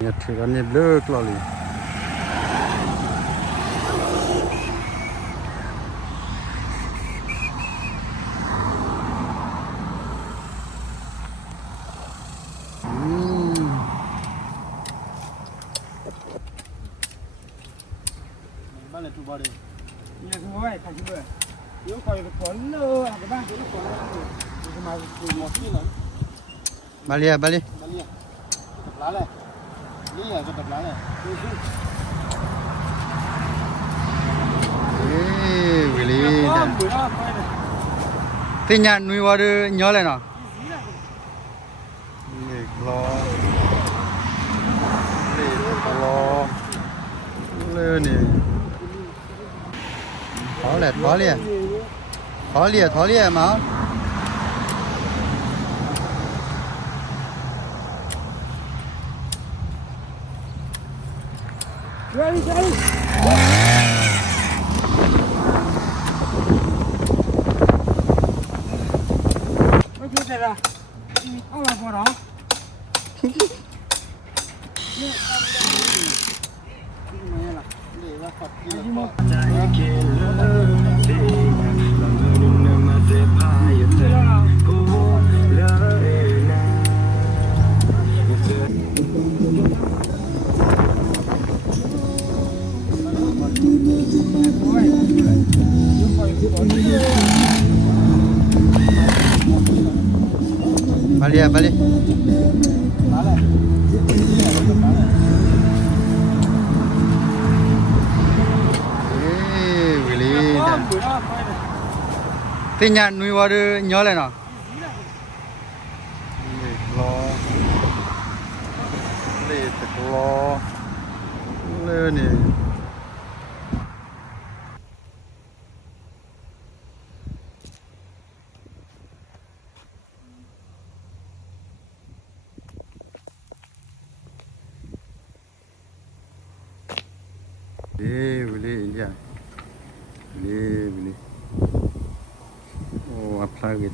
Nhà thì có nhiệt lơ lo lì. Ba lần chụp vào đây. Nhiều không phải thành chưa? Nếu khỏi quấn cái băng nó quấn thì mà Một tí nữa. Bali. Ba lia. Tập lá này. Lia cái tập lá này. Ê, Willy. Thế nhà nuôi vào được nhỏ lên nào? Nghịch lo. Nghịch lo. Lên nè. Thó lẹ mà. Chơi. Mấy chú này là ông làm của đó. Để ra Phật kia là Bali. lá này. Ê, Willy. Thế nhà nuôi vào được nhỏ lên nào? Nghịch lo. Nghịch lo. Lên nè. Willy India. Willy. Oh, apa lagi?